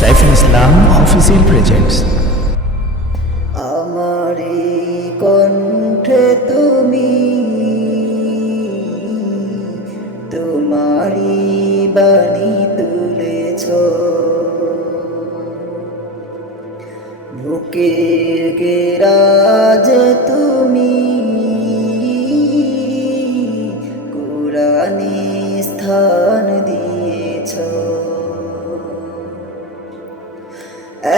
Saiful Islam official presents. আমারি কণ্ঠে তুমি, তোমারি বাণী তুলেছ, বুকের গেরাজ তুমি কুরআনে স্থান দিয়েছ।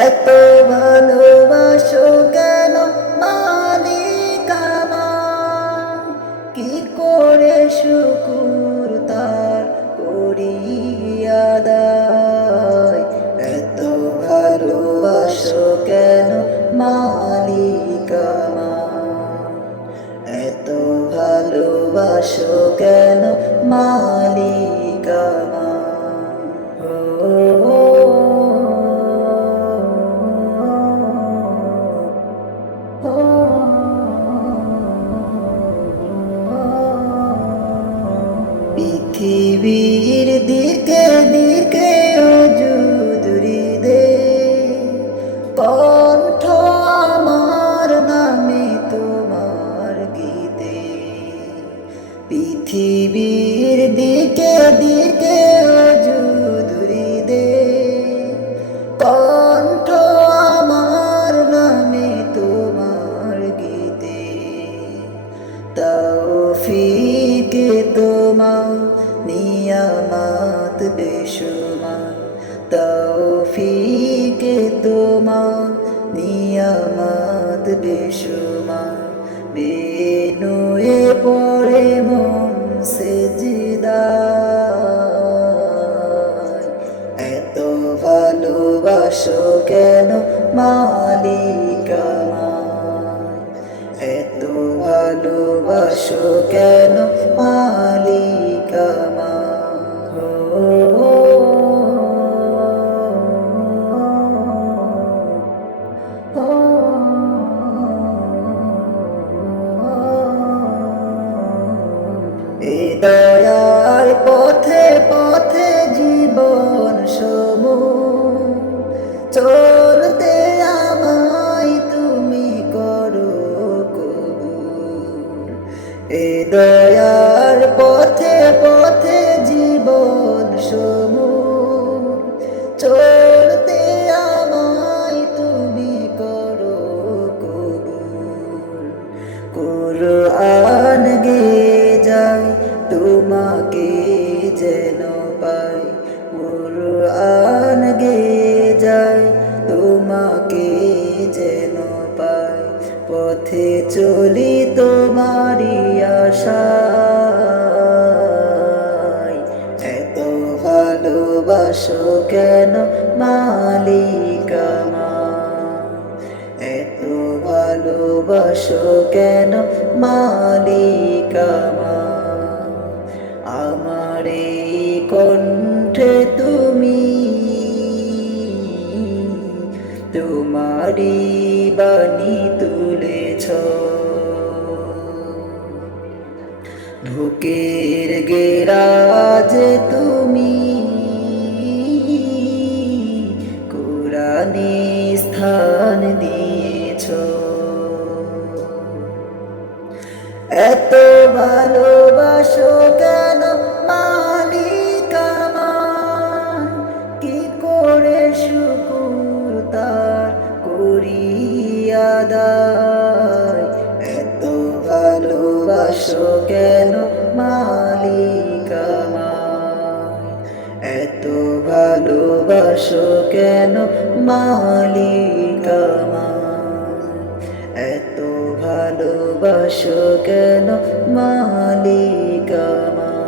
এত ভালোবাসো কেন মালিক আমার, কি করে শুকুর তার করি আদায়। এত ভালোবাসো কেন মালিক আমার, এত ভালোবাসো কেন মালিক পৃথিবীর দিকে দিকে অজুদুরি দে, কণ্ঠ আমার নামে তোমার গীতে। পৃথিবীর দিকে দিকে অজুদুরি দে, কণ্ঠ আমার নামে তোমার গীতে। তৌফিকে তোমার নিয়ামত বেশুমার, তৌফিকে তোমার নিয়ামত বেশুমার। বিনুয়ে পড়ে মন সেজদায়, এত ভালোবাসো কেন মালিক আমার, এত ভালোবাসো কেন মালিক আমার। এই দয়ার পথে পথে জীবন সমূহ চলতে আমায় তুমি করো কবুল। এই দয়ার পথে পথে জীবন সমূহ চলতে আমায় তুমি করো কবুল। কুরআন গে যাই তোমাকে যেন পাই, কুরআন গে যাই তোমাকে যেন পাই। পথে চলি তোমারি আশায়, এত ভালোবাসো কেন মালিক আমার, এত ভালোবাসো কেন মালিক আমার। আমার এই কণ্ঠে তুমি তোমারি বাণী তুলেছ, বুকের গেরাজ তুমি কুরআনে স্থান দিয়েছ। এত ভালোবাসো কেন মালিক আমার, কি করে শুকুর তার করি আদায়। এত ভালোবাসো কেন মালিক আমার, এত ভালোবাসো কেন মালিক আমার, এত ভালোবাসো কেন মালিক আমার।